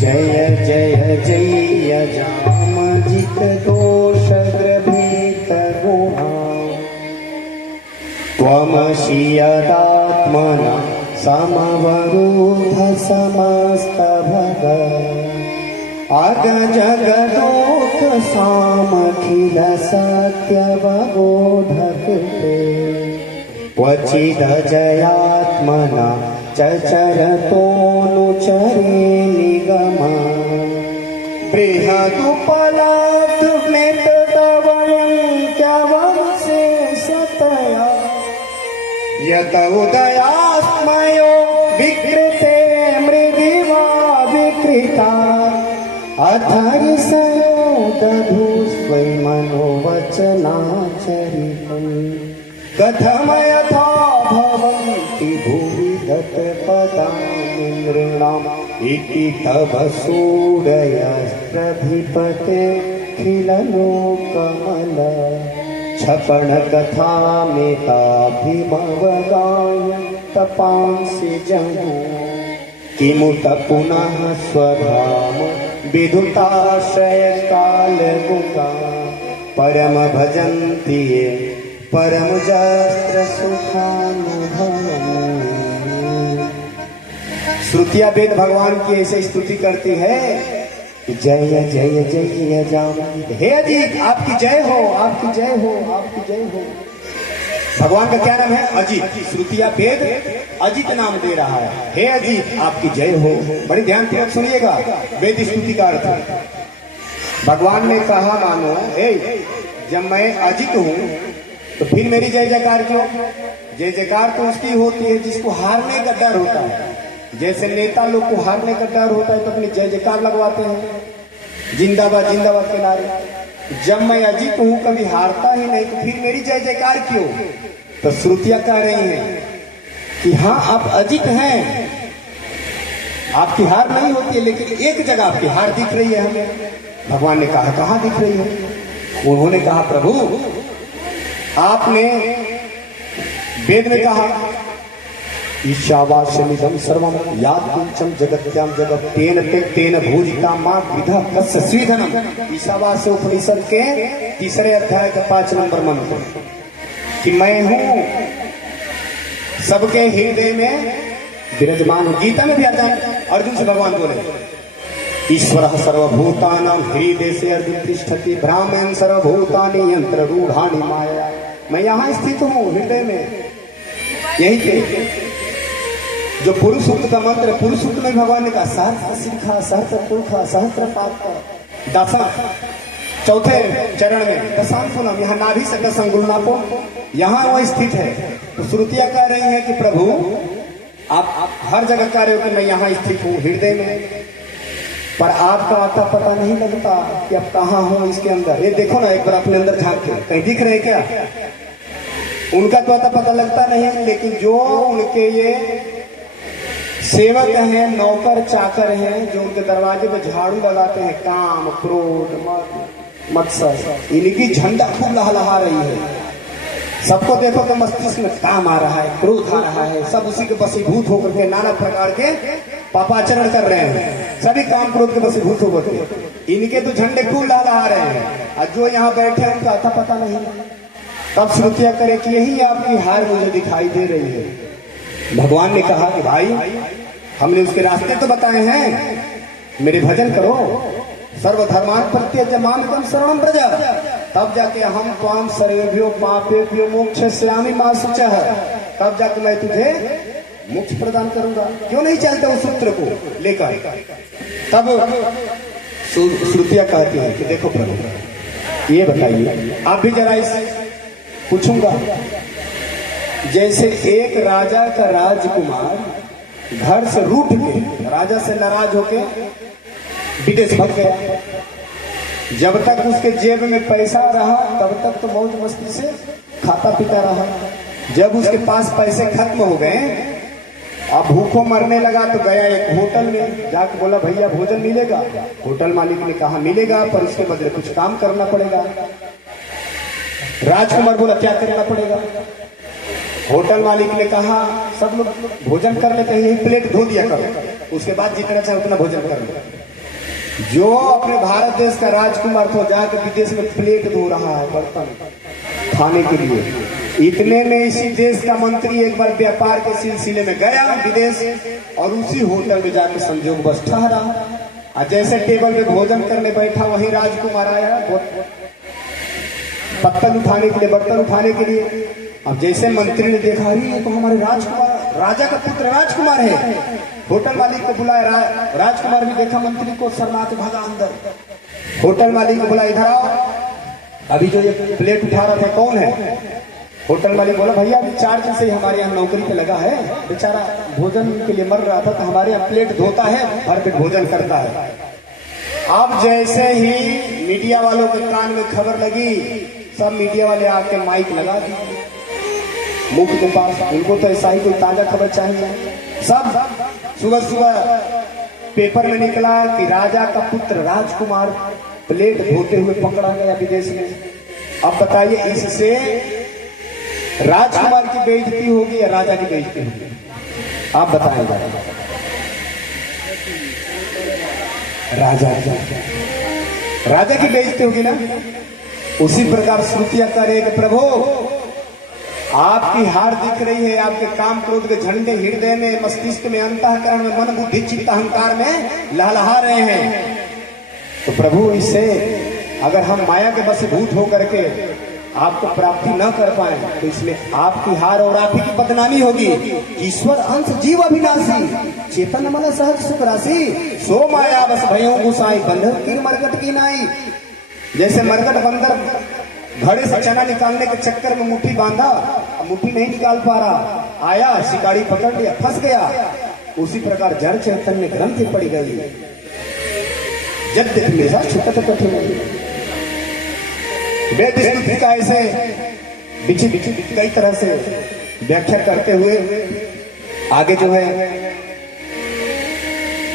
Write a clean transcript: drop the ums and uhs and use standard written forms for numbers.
जय जय जय जामजित दोषग्रभीत गुहा त्वमसि यदात्मना समवरूढ समस्त भग अग जगदोख सामखिल सत्यवबोधक ते क्वचिद जयात्मना चरतोऽनुचरे निगम बृहदुपलाद्मेतदवयं त्यवंशेषतया यत उदयास्मयो विकृते मृदिवा विकृता अथर्षयो दधुस्वै मनोवचनाचरितम् कथमयथा भवन्ति भुवि गतपदानि इति तव सूरयस्प्रधिपते खिललोकमल क्षपण कथामेताभिमवगाय तपांसि जहु किमुत पुनः स्वधाम विधुताश्रय कालगुका परम भजन्ति ये परम जस्त्र सुखानुभवम्। श्रुतियां वेद भगवान की ऐसे स्तुति करती है कि जय जय जय जामजित, हे अजीत आपकी जय हो, आपकी जय हो, आपकी जय हो। भगवान का क्या नाम है? अजीत। श्रुतियां वेद अजीत नाम दे रहा है, हे अजीत आपकी जय हो। बड़ी ध्यान पूर्वक सुनिएगा वेद स्तुति का अर्थ। भगवान ने कहा मानो हे जब मैं अजीत हूं तो फिर मेरी जय जयकार क्यों? जय जयकार तो उसकी होती है जिसको हारने का डर होता है। जैसे नेता लोग को हारने का डर होता है तो अपनी जय जयकार लगवाते हैं, जिंदाबाद जिंदाबाद के नारे। जब मैं अजीत हूं कभी हारता ही नहीं तो फिर मेरी जय जयकार क्यों? तो श्रुतियां कह रही हैं कि हाँ आप अजीत हैं, आपकी हार नहीं होती है, लेकिन एक जगह आपकी हार दिख रही है हमें। भगवान ने कहा कहां दिख रही है? उन्होंने कहा प्रभु आपने वेद में कहा ईशावास्यमिदं सर्वं यात् किंचन जगत्याम जगत तेन तेन भूजिता मां विधा कस्य स्वीधनम। ईशावास्य उपनिषद के तीसरे अध्याय का 5 नंबर मंत्र कि मैं हूं सबके हृदय में विराजमान हूं। गीता में भी अर्जुन से भगवान बोले ईश्वरः सर्वभूतानां हृदय से अर्जुन तिष्ठति ब्राह्मण सर्वभूतानि यंत्र रूढ़ानि माया। मैं यहाँ स्थित हूँ हृदय में। यही पे जो पुरुष सूक्त का मंत्र, पुरुष सूक्त में भगवान ने कहा सहस्त्र शिखा सहस्त्र पुरखा सहस्त्र पाप दशम चौथे चरण में दशांकुलम, यहाँ नाभि से दस अंगुल नापो, यहाँ वह स्थित है। तो श्रुतियां कह रही है कि प्रभु आप हर जगह कह रहे हो कि मैं यहाँ स्थित हूँ हृदय में, पर आपका आता पता नहीं लगता कि आप कहाँ हो इसके अंदर। ये देखो ना एक बार अपने अंदर झांक के, कहीं दिख रहे क्या? उनका तो आता पता लगता नहीं है, लेकिन जो उनके ये सेवक हैं, नौकर चाकर हैं, जो उनके दरवाजे पे झाड़ू लगाते हैं, काम क्रोध मत्सर, इनकी झंडा खूब लहलहा रही है। सबको देखो तो मस्तिष्क में काम आ रहा है, क्रोध आ रहा है, सब उसी के वशीभूत होकर के नाना प्रकार के पापाचरण कर रहे हैं, सभी काम क्रोध के वशीभूत होकर के। इनके तो झंडे खूब लहलहा रहे हैं और जो यहाँ बैठे हैं उनका आता पता नहीं। तब श्रुतियां करे कि यही आपकी हार मुझे दिखाई दे रही है। भगवान ने कहा कि भाई हमने उसके रास्ते तो बताए हैं, मेरे भजन करो, सर्वधर्मान प्रत्यज मामकम शरणं व्रज, तब जाके हम त्वाम सर्वेभ्यो पापेभ्यो मोक्षयिष्यामि मा शुचः, तब जाके मैं तुझे मोक्ष प्रदान करूंगा। क्यों नहीं चलते उस सूत्र को लेकर? तब श्रुतियां कहती हैं कि देखो प्रभु ये बताइए, आप भी जरा इस पूछूंगा, जैसे एक राजा का राजकुमार घर से रूठ के, राजा से नाराज होके विदेश भाग गया। जब तक उसके जेब में पैसा रहा तब तक तो मौज मस्ती से खाता पीता रहा। जब उसके पास पैसे खत्म हो गए, अब भूखों मरने लगा, तो गया एक होटल में, जाके बोला भैया भोजन मिलेगा? होटल मालिक ने कहा मिलेगा, पर उसके बदले कुछ काम करना पड़ेगा। राजकुमार बोला क्या करना पड़ेगा? होटल मालिक ने कहा सब लोग भोजन कर लेते हैं, यही प्लेट धो दिया करो, उसके बाद जितना चाहे उतना भोजन कर लो। जो अपने भारत देश का राजकुमार था जाकर विदेश में प्लेट धो रहा है बर्तन खाने के लिए। इतने में इसी देश का मंत्री एक बार व्यापार के सिलसिले में गया विदेश और उसी होटल में जाकर संजोग बस ठहरा। और जैसे टेबल पे भोजन करने बैठा वहीं राजकुमार आया पत्तल उठाने के लिए, बर्तन उठाने के लिए। अब जैसे मंत्री ने देखा ये तो हमारे राजकुमार, राजा का पुत्र राजकुमार है। होटल मालिक को बुलाया, राजकुमार भी देखा मंत्री को, शर्मा के भागा अंदर। होटल मालिक को बुलाया, इधर आओ, अभी जो ये प्लेट उठा रहा था कौन है? होटल मालिक बोला भैया अभी 4 दिन से ही हमारे यहाँ नौकरी पे लगा है, बेचारा भोजन के लिए मर रहा था तो हमारे यहाँ प्लेट धोता है, भर पेट भोजन करता है। अब जैसे ही मीडिया वालों के कान में खबर लगी, सब मीडिया वाले आके माइक लगा दिए मुख के पास, उनको तो ऐसा ही कोई ताजा खबर चाहिए। सब सुबह सुबह पेपर में निकला कि राजा का पुत्र राजकुमार प्लेट धोते हुए पकड़ा गया विदेश में। अब बताइए इससे राजकुमार की बेइज्जती होगी या राजा की बेइज्जती होगी? आप बताएंगे। राजा की बेइज्जती होगी ना। उसी प्रकार श्रुतियां करे कि प्रभु आपकी हार दिख रही है, आपके काम क्रोध के झंडे हृदय में, मस्तिष्क में, अंतःकरण में, मन बुद्धि चित्त अहंकार में लहलहा रहे हैं। तो प्रभु इससे अगर हम माया के वशीभूत होकर के आपको प्राप्ति न कर पाए तो इसमें आपकी हार और आप ही की बदनामी होगी। ईश्वर अंश जीव अविनाशी, चेतन मन सहज सुख राशि, सो माया बस भयों गुसाई, बंधक की मरकट की नाई। जैसे मरकट बंदर घड़े से चना निकालने के चक्कर में मुट्ठी बांधा, मुट्ठी नहीं निकाल पा रहा, आया शिकारी पकड़ लिया, फंस गया। उसी प्रकार जड़ चैतन्य ग्रंथि पड़ गई, जब देखा छुटत कठिन। वेद स्तुति का ऐसे बिछी कई तरह से व्याख्या करते हुए आगे जो है